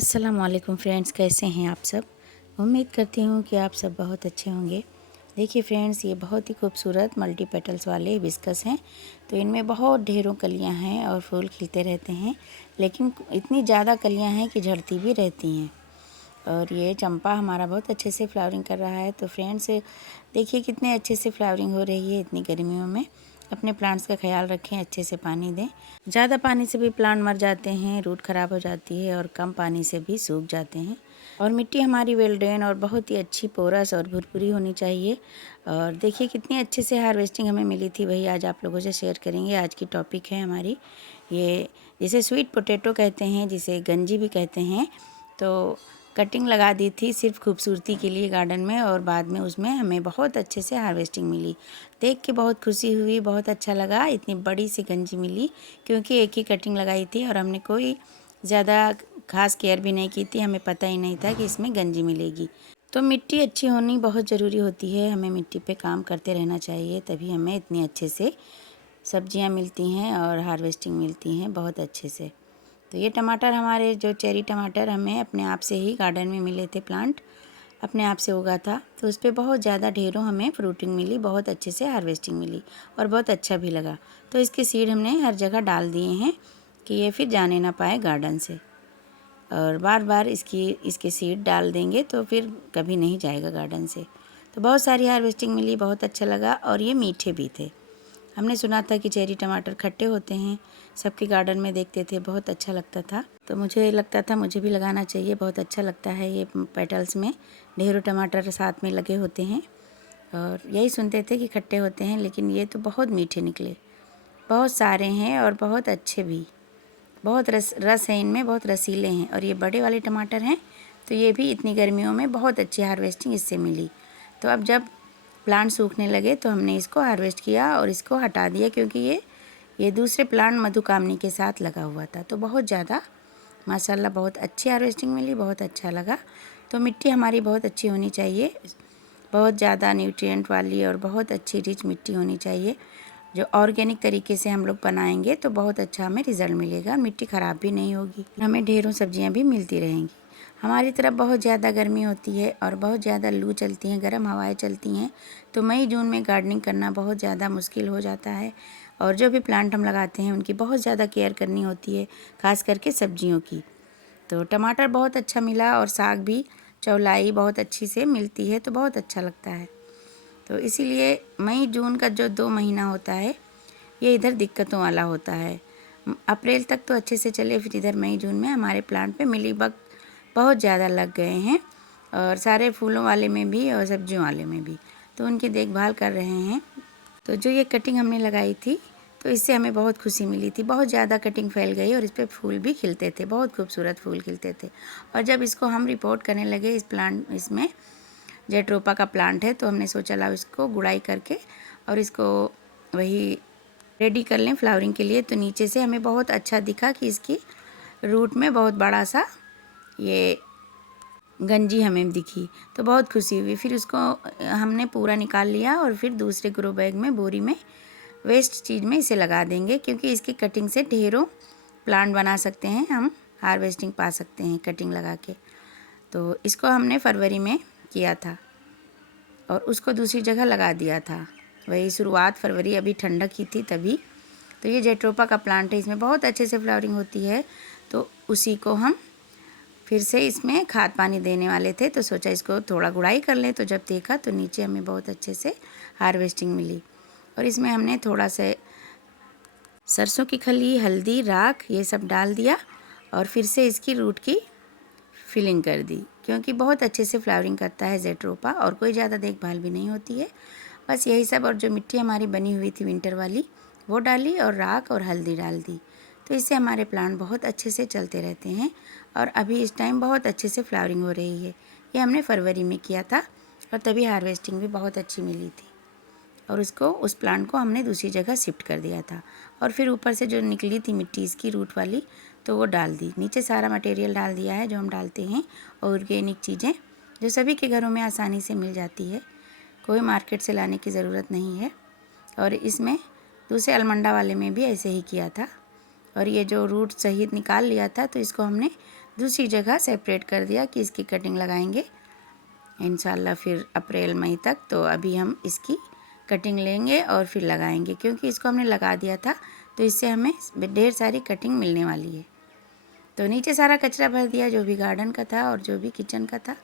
अस्सलामुअलैकुम फ्रेंड्स, कैसे हैं आप सब। उम्मीद करती हूँ कि आप सब बहुत अच्छे होंगे। देखिए फ्रेंड्स, ये बहुत ही खूबसूरत मल्टी पेटल्स वाले हिबिस्कस हैं। तो इनमें बहुत ढेरों कलियां हैं और फूल खिलते रहते हैं, लेकिन इतनी ज़्यादा कलियां हैं कि झड़ती भी रहती हैं। और ये चंपा हमारा बहुत अच्छे से फ्लावरिंग कर रहा है। तो फ्रेंड्स, देखिए कितने अच्छे से फ्लावरिंग हो रही है इतनी गर्मियों में। अपने प्लांट्स का ख्याल रखें, अच्छे से पानी दें। ज़्यादा पानी से भी प्लांट मर जाते हैं, रूट ख़राब हो जाती है, और कम पानी से भी सूख जाते हैं। और मिट्टी हमारी वेल ड्रेन और बहुत ही अच्छी पोरस और भुरभुरी होनी चाहिए। और देखिए कितनी अच्छे से हार्वेस्टिंग हमें मिली थी, वही आज आप लोगों से शेयर करेंगे। आज की टॉपिक है हमारी ये, जिसे स्वीट पोटैटो कहते हैं, जिसे गंजी भी कहते हैं। तो कटिंग लगा दी थी सिर्फ खूबसूरती के लिए गार्डन में, और बाद में उसमें हमें बहुत अच्छे से हार्वेस्टिंग मिली। देख के बहुत खुशी हुई, बहुत अच्छा लगा। इतनी बड़ी सी गंजी मिली क्योंकि एक ही कटिंग लगाई थी और हमने कोई ज़्यादा खास केयर भी नहीं की थी। हमें पता ही नहीं था कि इसमें गंजी मिलेगी। तो मिट्टी अच्छी होनी बहुत ज़रूरी होती है। हमें मिट्टी पे काम करते रहना चाहिए, तभी हमें इतनी अच्छे से सब्जियां मिलती हैं और हार्वेस्टिंग मिलती हैं बहुत अच्छे से। तो ये टमाटर, हमारे जो चेरी टमाटर हमें अपने आप से ही गार्डन में मिले थे, प्लांट अपने आप से उगा था। तो उस पर बहुत ज़्यादा ढेरों हमें फ्रूटिंग मिली, बहुत अच्छे से हार्वेस्टिंग मिली और बहुत अच्छा भी लगा। तो इसके सीड हमने हर जगह डाल दिए हैं कि ये फिर जाने ना पाए गार्डन से। और बार बार इसके सीड डाल देंगे तो फिर कभी नहीं जाएगा गार्डन से। तो बहुत सारी हार्वेस्टिंग मिली, बहुत अच्छा लगा। और ये मीठे भी थे। हमने सुना था कि चेरी टमाटर खट्टे होते हैं, सबके गार्डन में देखते थे, बहुत अच्छा लगता था। तो मुझे लगता था मुझे भी लगाना चाहिए, बहुत अच्छा लगता है। ये पेटल्स में ढेरों टमाटर साथ में लगे होते हैं, और यही सुनते थे कि खट्टे होते हैं, लेकिन ये तो बहुत मीठे निकले। बहुत सारे हैं और बहुत अच्छे भी, बहुत रस है इनमें, बहुत रसीले हैं। और ये बड़े वाले टमाटर हैं, तो ये भी इतनी गर्मियों में बहुत अच्छी हार्वेस्टिंग इससे मिली। तो अब जब प्लांट सूखने लगे तो हमने इसको हार्वेस्ट किया और इसको हटा दिया, क्योंकि ये दूसरे प्लांट मधुकामनी के साथ लगा हुआ था। तो बहुत ज़्यादा माशाल्लाह बहुत अच्छी हार्वेस्टिंग मिली, बहुत अच्छा लगा। तो मिट्टी हमारी बहुत अच्छी होनी चाहिए, बहुत ज़्यादा न्यूट्रिएंट वाली और बहुत अच्छी रिच मिट्टी होनी चाहिए। जो ऑर्गेनिक तरीके से हम लोग बनाएंगे तो बहुत अच्छा हमें रिज़ल्ट मिलेगा। मिट्टी ख़राब भी नहीं होगी, हमें ढेरों सब्जियां भी मिलती रहेंगी। हमारी तरफ बहुत ज़्यादा गर्मी होती है और बहुत ज़्यादा लू चलती हैं, गर्म हवाएं चलती हैं। तो मई जून में गार्डनिंग करना बहुत ज़्यादा मुश्किल हो जाता है। और जो भी प्लांट हम लगाते हैं उनकी बहुत ज़्यादा केयर करनी होती है, ख़ास करके सब्जियों की। तो टमाटर बहुत अच्छा मिला, और साग भी, चौलाई बहुत अच्छी से मिलती है, तो बहुत अच्छा लगता है। तो इसीलिए मई जून का जो 2 महीना होता है, ये इधर दिक्कतों वाला होता है। अप्रैल तक तो अच्छे से चले, फिर इधर मई जून में हमारे प्लांट पे मिलीबग बहुत ज़्यादा लग गए हैं, और सारे फूलों वाले में भी और सब्जियों वाले में भी। तो उनकी देखभाल कर रहे हैं। तो जो ये कटिंग हमने लगाई थी, तो इससे हमें बहुत खुशी मिली थी। बहुत ज़्यादा कटिंग फैल गई और इस पर फूल भी खिलते थे, बहुत खूबसूरत फूल खिलते थे। और जब इसको हम रिपोर्ट करने लगे, इसमें जेट्रोपा का प्लांट है, तो हमने सोचा ला इसको गुड़ाई करके और इसको वही रेडी कर लें फ्लावरिंग के लिए। तो नीचे से हमें बहुत अच्छा दिखा कि इसकी रूट में बहुत बड़ा सा ये गंजी हमें दिखी, तो बहुत खुशी हुई। फिर उसको हमने पूरा निकाल लिया और फिर दूसरे ग्रो बैग में, बोरी में, वेस्ट चीज़ में इसे लगा देंगे, क्योंकि इसकी कटिंग से ढेरों प्लांट बना सकते हैं, हम हार्वेस्टिंग पा सकते हैं कटिंग लगा के। तो इसको हमने फरवरी में किया था और उसको दूसरी जगह लगा दिया था, वही शुरुआत फरवरी, अभी ठंडक ही थी तभी। तो ये जेट्रोपा का प्लांट है, इसमें बहुत अच्छे से फ्लावरिंग होती है। तो उसी को हम फिर से इसमें खाद पानी देने वाले थे, तो सोचा इसको थोड़ा गुड़ाई कर लें। तो जब देखा तो नीचे हमें बहुत अच्छे से हार्वेस्टिंग मिली। और इसमें हमने थोड़ा सा सरसों की खली, हल्दी, राख, ये सब डाल दिया और फिर से इसकी रूट की फिलिंग कर दी, क्योंकि बहुत अच्छे से फ्लावरिंग करता है जेट्रोपा और कोई ज़्यादा देखभाल भी नहीं होती है। बस यही सब। और जो मिट्टी हमारी बनी हुई थी विंटर वाली, वो डाली और राख और हल्दी डाल दी। तो इससे हमारे प्लांट बहुत अच्छे से चलते रहते हैं। और अभी इस टाइम बहुत अच्छे से फ्लावरिंग हो रही है। ये हमने फरवरी में किया था और तभी हार्वेस्टिंग भी बहुत अच्छी मिली थी। और उस प्लांट को हमने दूसरी जगह शिफ्ट कर दिया था। और फिर ऊपर से जो निकली थी मिट्टी इसकी रूट वाली, तो वो डाल दी। नीचे सारा मटेरियल डाल दिया है जो हम डालते हैं, ऑर्गेनिक चीज़ें जो सभी के घरों में आसानी से मिल जाती है, कोई मार्केट से लाने की ज़रूरत नहीं है। और इसमें दूसरे अलमंडा वाले में भी ऐसे ही किया था। और ये जो रूट सहित निकाल लिया था, तो इसको हमने दूसरी जगह सेपरेट कर दिया कि इसकी कटिंग लगाएंगे इंशाल्लाह फिर अप्रैल मई तक। तो अभी हम इसकी कटिंग लेंगे और फिर लगाएंगे, क्योंकि इसको हमने लगा दिया था तो इससे हमें ढेर सारी कटिंग मिलने वाली है। तो नीचे सारा कचरा भर दिया, जो भी गार्डन का था और जो भी किचन का था,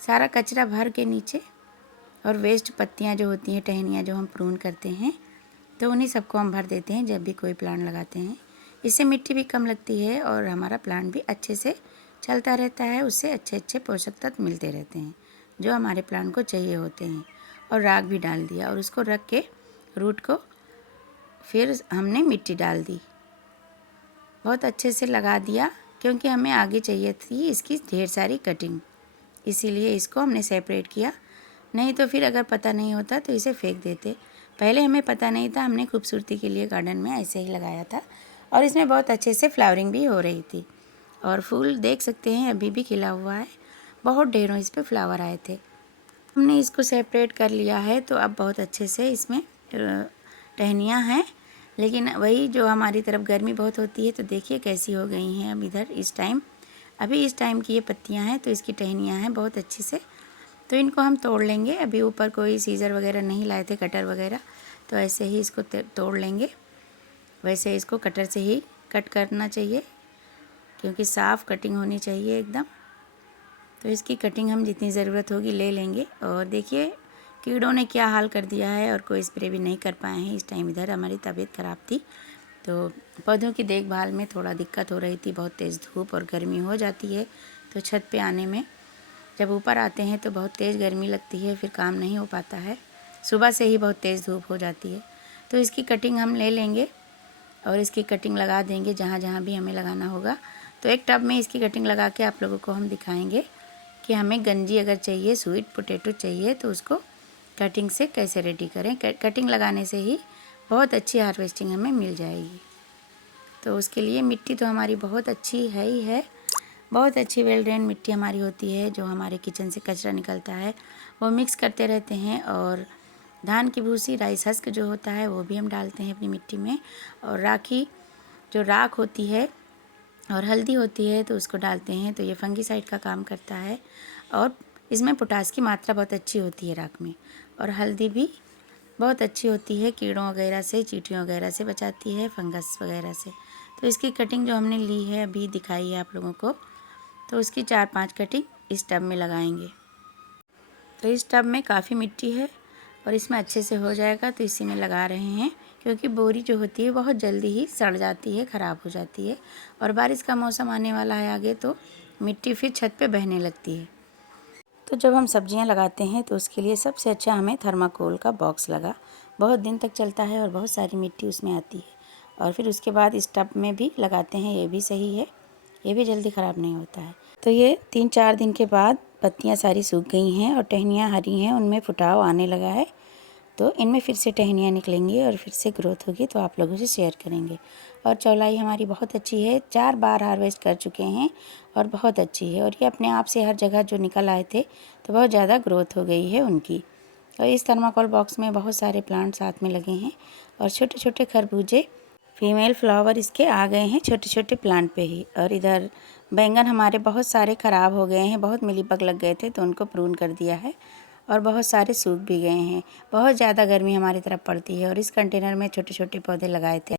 सारा कचरा भर के नीचे। और वेस्ट पत्तियां जो होती हैं, टहनियाँ जो हम प्रून करते हैं, तो उन्हीं सबको हम भर देते हैं जब भी कोई प्लांट लगाते हैं। इससे मिट्टी भी कम लगती है और हमारा प्लांट भी अच्छे से चलता रहता है। उससे अच्छे अच्छे पोषक तत्व मिलते रहते हैं जो हमारे प्लांट को चाहिए होते हैं। और राख भी डाल दिया और उसको रख के रूट को फिर हमने मिट्टी डाल दी, बहुत अच्छे से लगा दिया, क्योंकि हमें आगे चाहिए थी इसकी ढेर सारी कटिंग, इसीलिए इसको हमने सेपरेट किया। नहीं तो फिर अगर पता नहीं होता तो इसे फेंक देते। पहले हमें पता नहीं था, हमने खूबसूरती के लिए गार्डन में ऐसे ही लगाया था और इसमें बहुत अच्छे से फ्लावरिंग भी हो रही थी। और फूल देख सकते हैं अभी भी खिला हुआ है, बहुत ढेरों इस पर फ्लावर आए थे। हमने इसको सेपरेट कर लिया है तो अब बहुत अच्छे से इसमें टहनियाँ हैं। लेकिन वही जो हमारी तरफ गर्मी बहुत होती है, तो देखिए कैसी हो गई हैं अब इधर अभी इस टाइम की ये पत्तियां हैं, तो इसकी टहनियाँ हैं बहुत अच्छी से। तो इनको हम तोड़ लेंगे। अभी ऊपर कोई सीज़र वगैरह नहीं लाए थे, कटर वगैरह, तो ऐसे ही इसको तोड़ लेंगे। वैसे इसको कटर से ही कट करना चाहिए, क्योंकि साफ़ कटिंग होनी चाहिए एकदम। तो इसकी कटिंग हम जितनी ज़रूरत होगी ले लेंगे। और देखिए कीड़ों ने क्या हाल कर दिया है, और कोई स्प्रे भी नहीं कर पाए हैं इस टाइम। इधर हमारी तबीयत ख़राब थी, तो पौधों की देखभाल में थोड़ा दिक्कत हो रही थी। बहुत तेज़ धूप और गर्मी हो जाती है, तो छत पे आने में, जब ऊपर आते हैं तो बहुत तेज़ गर्मी लगती है, फिर काम नहीं हो पाता है। सुबह से ही बहुत तेज़ धूप हो जाती है। तो इसकी कटिंग हम ले लेंगे और इसकी कटिंग लगा देंगे जहाँ जहाँ भी हमें लगाना होगा। तो एक टब में इसकी कटिंग लगा के आप लोगों को हम दिखाएंगे कि हमें गंजी अगर चाहिए, स्वीट पोटैटो चाहिए, तो उसको कटिंग से कैसे रेडी करें। कटिंग लगाने से ही बहुत अच्छी हार्वेस्टिंग हमें मिल जाएगी। तो उसके लिए मिट्टी तो हमारी बहुत अच्छी है ही है, बहुत अच्छी वेल ड्रेन मिट्टी हमारी होती है। जो हमारे किचन से कचरा निकलता है वो मिक्स करते रहते हैं। और धान की भूसी, राइस हस्क जो होता है, वो भी हम डालते हैं अपनी मिट्टी में। और राखी, जो राख होती है और हल्दी होती है, तो उसको डालते हैं। तो ये फंगीसाइड का काम करता है और इसमें पोटास की मात्रा बहुत अच्छी होती है राख में। और हल्दी भी बहुत अच्छी होती है, कीड़ों वगैरह से, चींटियों वगैरह से बचाती है, फंगस वगैरह से। तो इसकी कटिंग जो हमने ली है, अभी दिखाई है आप लोगों को, तो उसकी 4-5 कटिंग इस टब में लगाएंगे। तो इस टब में काफ़ी मिट्टी है और इसमें अच्छे से हो जाएगा, तो इसी में लगा रहे हैं। क्योंकि बोरी जो होती है बहुत जल्दी ही सड़ जाती है, ख़राब हो जाती है। और बारिश का मौसम आने वाला है आगे, तो मिट्टी फिर छत पे बहने लगती है। तो जब हम सब्जियां लगाते हैं तो उसके लिए सबसे अच्छा हमें थर्माकोल का बॉक्स लगा, बहुत दिन तक चलता है और बहुत सारी मिट्टी उसमें आती है। और फिर उसके बाद इस टब में भी लगाते हैं, ये भी सही है, ये भी जल्दी ख़राब नहीं होता है। तो ये 3-4 दिन के बाद पत्तियां सारी सूख गई हैं और टहनियाँ हरी हैं, उनमें फुटाव आने लगा है। तो इनमें फिर से टहनियाँ निकलेंगी और फिर से ग्रोथ होगी, तो आप लोगों से शेयर करेंगे। और चौलाई हमारी बहुत अच्छी है, 4 बार हार्वेस्ट कर चुके हैं और बहुत अच्छी है। और ये अपने आप से हर जगह जो निकल आए थे, तो बहुत ज़्यादा ग्रोथ हो गई है उनकी। और इस थर्माकोल बॉक्स में बहुत सारे प्लांट साथ में लगे हैं और छोटे छोटे खरबूजे, फीमेल फ्लावर इसके आ गए हैं छोटे छोटे प्लांट पे ही। और इधर बैंगन हमारे बहुत सारे ख़राब हो गए हैं, बहुत मिलीबग लग गए थे, तो उनको प्रून कर दिया है। और बहुत सारे सूख भी गए हैं, बहुत ज़्यादा गर्मी हमारी तरफ पड़ती है। और इस कंटेनर में छोटे छोटे पौधे लगाए थे।